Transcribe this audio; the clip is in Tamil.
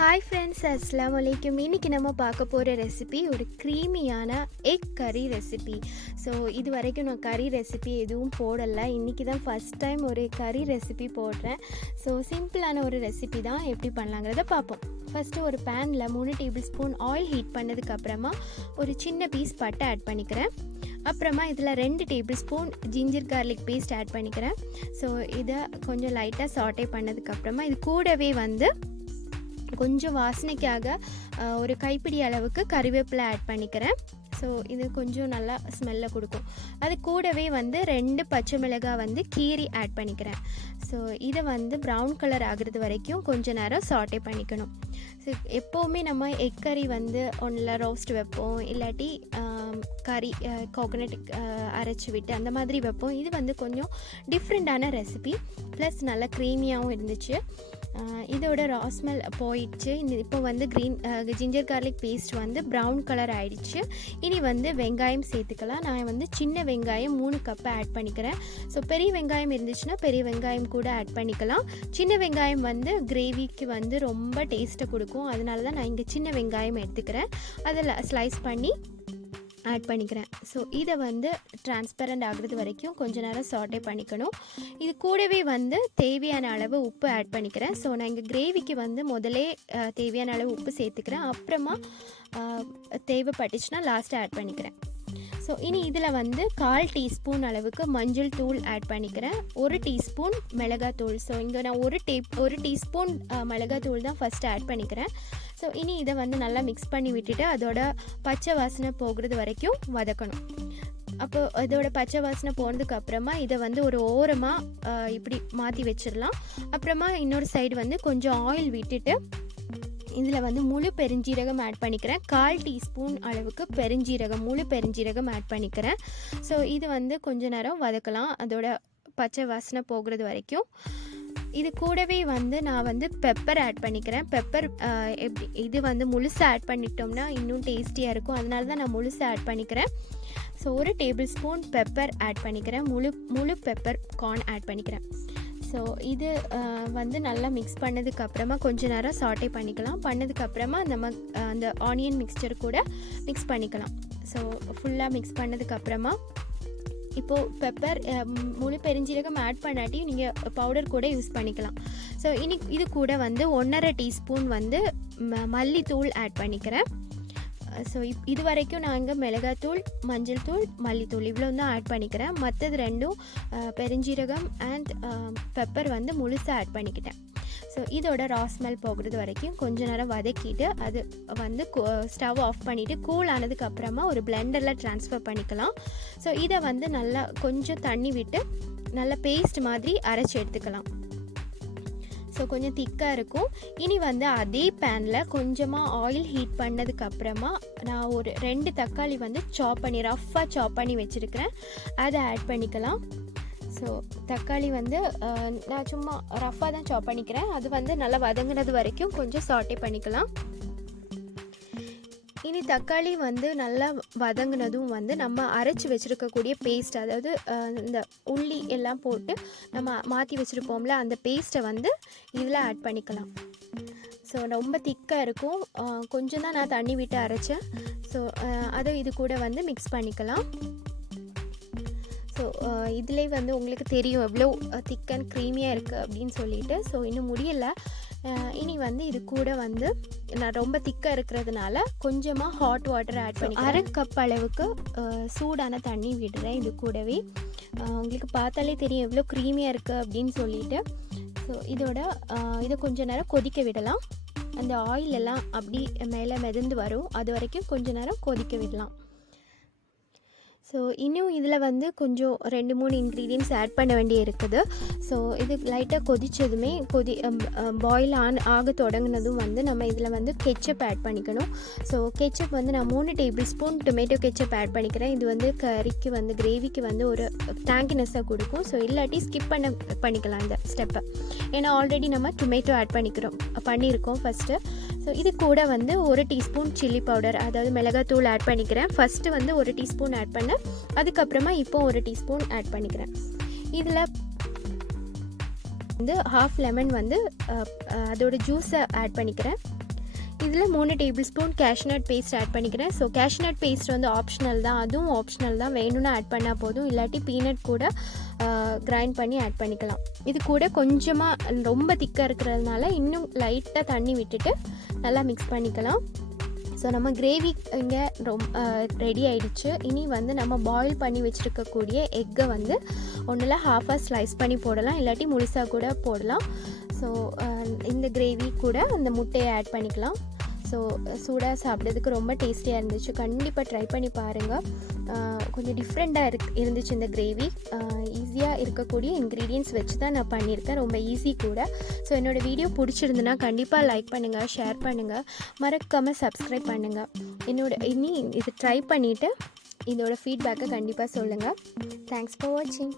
ஹாய் ஃப்ரெண்ட்ஸ், அஸ்ஸலாமு அலைக்கும். இன்றைக்கி நம்ம பார்க்க போகிற ரெசிபி ஒரு க்ரீமியான எக் கறி ரெசிபி. ஸோ இது வரைக்கும் நான் கறி ரெசிபி எதுவும் போடலை. இன்றைக்கி தான் ஃபஸ்ட் டைம் ஒரு கறி ரெசிபி போடுறேன். ஸோ சிம்பிளான ஒரு ரெசிபி தான், எப்படி பண்ணலாங்கிறத பார்ப்போம். ஃபஸ்ட்டு ஒரு பேனில் 3 டேபிள் ஸ்பூன் ஆயில் ஹீட் பண்ணதுக்கப்புறமா ஒரு சின்ன பீஸ் பட்டை ஆட் பண்ணிக்கிறேன். அப்புறமா இதில் 2 tablespoon ginger garlic paste add பண்ணிக்கிறேன். ஸோ இதை கொஞ்சம் லைட்டாக சாட்டே பண்ணதுக்கப்புறமா இது கூடவே கொஞ்சம் வாசனைக்காக ஒரு கைப்பிடி அளவுக்கு கறிவேப்பிலை ஆட் பண்ணிக்கிறேன். ஸோ இது கொஞ்சம் நல்லா ஸ்மெல்லை கொடுக்கும். அது கூடவே 2 பச்சை மிளகாய் கீரி ஆட் பண்ணிக்கிறேன். ஸோ இதை ப்ரௌன் கலர் ஆகிறது வரைக்கும் கொஞ்சம் நேரம் சாட்டே பண்ணிக்கணும். ஸோ எப்போவுமே நம்ம எக் கறி ஒன்றில் ரோஸ்ட் வைப்போம், இல்லாட்டி கறி கோகனட் அரைச்சி விட்டு அந்த மாதிரி வைப்போம். இது கொஞ்சம் டிஃப்ரெண்ட்டான ரெசிபி, ப்ளஸ் நல்லா க்ரீமியாகவும் இருந்துச்சு. இதோட ரா ஸ்மெல் போயிடுச்சு. இப்போ ginger garlic paste brown colour ஆகிடுச்சு. இனி வெங்காயம் சேர்த்துக்கலாம். நான் சின்ன வெங்காயம் 3 கப்பு ஆட் பண்ணிக்கிறேன். ஸோ பெரிய வெங்காயம் இருந்துச்சுன்னா பெரிய வெங்காயம் கூட ஆட் பண்ணிக்கலாம். சின்ன வெங்காயம் கிரேவிக்கு ரொம்ப டேஸ்ட்டை கொடுக்கும். அதனால தான் நான் இங்கே சின்ன வெங்காயம் எடுத்துக்கிறேன். அதில் ஸ்லைஸ் பண்ணி ஆட் பண்ணிக்கிறேன். ஸோ இதை டிரான்ஸ்பரண்ட் ஆகிறது வரைக்கும் கொஞ்ச நேரம் சாட்டே பண்ணிக்கணும். இது கூடவே தேவையான அளவு உப்பு ஆட் பண்ணிக்கிறேன். ஸோ நான் இங்கே கிரேவிக்கு முதலே தேவையான அளவு உப்பு சேர்த்துக்கிறேன். அப்புறமா தேவைப்பட்டுச்சுன்னா லாஸ்ட்டாக ஆட் பண்ணிக்கிறேன். ஸோ இனி இதில் 1/4 டீஸ்பூன் அளவுக்கு மஞ்சள் தூள் ஆட் பண்ணிக்கிறேன். 1 டீஸ்பூன் மிளகாத்தூள். ஸோ இங்கே நான் ஒரு டீஸ்பூன் மிளகாத்தூள் தான் ஃபஸ்ட்டு ஆட் பண்ணிக்கிறேன். ஸோ இனி இதை நல்லா மிக்ஸ் பண்ணி விட்டுட்டு அதோட பச்சை வாசனை போகிறது வரைக்கும் வதக்கணும். அப்போ இதோட பச்சை வாசனை போனதுக்கு அப்புறமா இதை ஒரு ஓரமாக இப்படி மாற்றி வச்சிடலாம். அப்புறமா இன்னொரு சைடு கொஞ்சம் ஆயில் விட்டுட்டு இதில் முழு பெருஞ்சீரகம் ஆட் பண்ணிக்கிறேன். 1/4 டீஸ்பூன் அளவுக்கு முழு பெருஞ்சீரகம் ஆட் பண்ணிக்கிறேன். ஸோ இது கொஞ்ச நேரம் வதக்கலாம், அதோட பச்சை வாசனை போகிறது வரைக்கும். இது கூடவே நான் பெப்பர் ஆட் பண்ணிக்கிறேன். பெப்பர் இது முழுசாக ஆட் பண்ணிட்டோம்னா இன்னும் டேஸ்டியாக இருக்கும். அதனால தான் நான் முழுசாக ஆட் பண்ணிக்கிறேன். So 1 tablespoon pepper add பண்ணிக்கிறேன். முழு பெப்பர் கார்ன் ஆட் பண்ணிக்கிறேன். ஸோ இது நல்லா மிக்ஸ் பண்ணதுக்கப்புறமா கொஞ்ச நேரம் சாட்டே பண்ணிக்கலாம். பண்ணதுக்கப்புறமா நம்ம அந்த ஆனியன் மிக்ஸ்சர் கூட மிக்ஸ் பண்ணிக்கலாம். ஸோ ஃபுல்லாக மிக்ஸ் பண்ணதுக்கப்புறமா இப்போது பெப்பர் முழு பெருஞ்சீரகம் ஆட் பண்ணாட்டி நீங்கள் பவுடர் கூட யூஸ் பண்ணிக்கலாம். ஸோ இது கூட 1/2 டீஸ்பூன் மல்லித்தூள் ஆட் பண்ணிக்கிறேன். ஸோ இது வரைக்கும் நாங்கள் மிளகாத்தூள், மஞ்சள் தூள், மல்லித்தூள் இவ்வளோ தான் ஆட் பண்ணிக்கிறேன். மற்றது ரெண்டும் பெருஞ்சீரகம் அண்ட் பெப்பர் முழுசாக ஆட் பண்ணிக்கிட்டேன். ஸோ இதோட ரா ஸ்மெல் போகிறது வரைக்கும் கொஞ்ச நேரம் வதக்கிட்டு அது ஸ்டவ் ஆஃப் பண்ணிவிட்டு கூல் ஆனதுக்கப்புறமா ஒரு பிளெண்டரில் ட்ரான்ஸ்ஃபர் பண்ணிக்கலாம். ஸோ இதை நல்லா கொஞ்சம் தண்ணி விட்டு நல்லா பேஸ்ட் மாதிரி அரைச்சி எடுத்துக்கலாம். ஸோ கொஞ்சம் திக்காக இருக்கும். இனி அதே பேனில் கொஞ்சமாக ஆயில் ஹீட் பண்ணதுக்கப்புறமா நான் ஒரு 2 தக்காளி ரஃப்பாக சாப் பண்ணி வச்சுருக்கிறேன். அதை ஆட் பண்ணிக்கலாம். ஸோ தக்காளி நான் சும்மா ரஃப்பாக தான் சாப் பண்ணிக்கிறேன். அது நல்லா வதங்கினது வரைக்கும் கொஞ்சம் சாட்டே பண்ணிக்கலாம். இனி தக்காளி நல்லா வதங்கினதும் நம்ம அரைச்சி வச்சுருக்கக்கூடிய பேஸ்ட், அதாவது இந்த உள்ளி எல்லாம் போட்டு நம்ம மாற்றி வச்சுருப்போம்ல, அந்த பேஸ்ட்டை இதில் ஆட் பண்ணிக்கலாம். ஸோ ரொம்ப திக்காக இருக்கும். கொஞ்சம் தான் நான் தண்ணி விட்டு அரைச்சேன். ஸோ அதை இது கூட மிக்ஸ் பண்ணிக்கலாம். ஸோ இதிலே உங்களுக்கு தெரியும் எவ்வளோ திக் அண்ட் க்ரீமியாக இருக்குது அப்படின்னு சொல்லிட்டு. ஸோ இன்னும் முடியலை. இனி இது கூட நான் ரொம்ப திக்காக இருக்கிறதுனால கொஞ்சமாக ஹாட் வாட்டர் ஆட் பண்ணி 1/2 கப் அளவுக்கு சூடான தண்ணி விடுறேன். இது கூடவே உங்களுக்கு பார்த்தாலே தெரியும் எவ்வளோ க்ரீமியாக இருக்குது அப்படின்னு சொல்லிட்டு. ஸோ இதை கொஞ்ச நேரம் கொதிக்க விடலாம். அந்த ஆயில் எல்லாம் அப்படி மேலே மிதந்து வரும், அது வரைக்கும் கொஞ்ச நேரம் கொதிக்க விடலாம். ஸோ இன்னும் இதில் கொஞ்சம் 2-3 இன்க்ரீடியன்ட்ஸ் ஆட் பண்ண வேண்டிய இருக்குது. ஸோ இது லைட்டாக கொதித்ததுமே பாயில் ஆக தொடங்கினதும் நம்ம இதில் கெச்சப் ஆட் பண்ணிக்கணும். ஸோ கெச்சப் நான் 3 tablespoon tomato ketchup add பண்ணிக்கிறேன். இது கறிக்கு கிரேவிக்கு ஒரு டேங்கினஸாக கொடுக்கும். ஸோ இல்லாட்டி ஸ்கிப் பண்ணிக்கலாம் இந்த ஸ்டெப்பை. ஏன்னா ஆல்ரெடி நம்ம டொமேட்டோ ஆட் பண்ணியிருக்கோம் ஃபஸ்ட்டு. ஸோ இது கூட 1 டீஸ்பூன் சில்லி பவுடர், அதாவது மிளகாத்தூள் ஆட் பண்ணிக்கிறேன். ஃபஸ்ட்டு 1 டீஸ்பூன் ஆட் பண்ணேன். அதுக்கப்புறமா இப்போ 1 டீஸ்பூன் ஆட் பண்ணிக்கிறேன். இதில் half லெமன் அதோட ஜூஸை ஆட் பண்ணிக்கிறேன். இதில் 3 tablespoon cashew nut paste add பண்ணிக்கிறேன். ஸோ கேஷ்நட் பேஸ்ட் வந்து ஆப்ஷனல் தான், அதுவும் ஆப்ஷனல் தான், வேணும்னு ஆட் பண்ணால் போதும், இல்லாட்டி பீனட் கூட கிரைண்ட் பண்ணி ஆட் பண்ணிக்கலாம். இது கூட கொஞ்சமாக ரொம்ப திக்காக இருக்கிறதுனால இன்னும் லைட்டாக தண்ணி விட்டுட்டு நல்லா மிக்ஸ் பண்ணிக்கலாம். ஸோ நம்ம கிரேவி இங்கே ரெடி ஆகிடுச்சு. இனி வந்து நம்ம பாயில் பண்ணி வச்சுருக்கக்கூடிய எக்கை வந்து ஒன்றில் ஹாஃபாக ஸ்லைஸ் பண்ணி போடலாம், இல்லாட்டி முழுசாக கூட போடலாம். ஸோ இந்த கிரேவி கூட அந்த முட்டையை ஆட் பண்ணிக்கலாம். ஸோ சூடாக சாப்பிட்றதுக்கு ரொம்ப டேஸ்டியாக இருந்துச்சு. கண்டிப்பாக ட்ரை பண்ணி பாருங்கள். கொஞ்சம் டிஃப்ரெண்ட்டாக இருந்துச்சு இந்த கிரேவி. ஈஸியாக இருக்கக்கூடிய இன்க்ரீடியன்ட்ஸ் வச்சு தான் நான் பண்ணியிருக்கேன், ரொம்ப ஈஸி கூட. ஸோ என்னோடய வீடியோ பிடிச்சிருந்துன்னா கண்டிப்பாக லைக் பண்ணுங்கள், ஷேர் பண்ணுங்கள், மறக்காமல் சப்ஸ்கிரைப் பண்ணுங்கள். இனி இது ட்ரை பண்ணிவிட்டு இதோட ஃபீட்பேக்கை கண்டிப்பாக சொல்லுங்கள். தேங்க்ஸ் ஃபார் வாட்சிங்.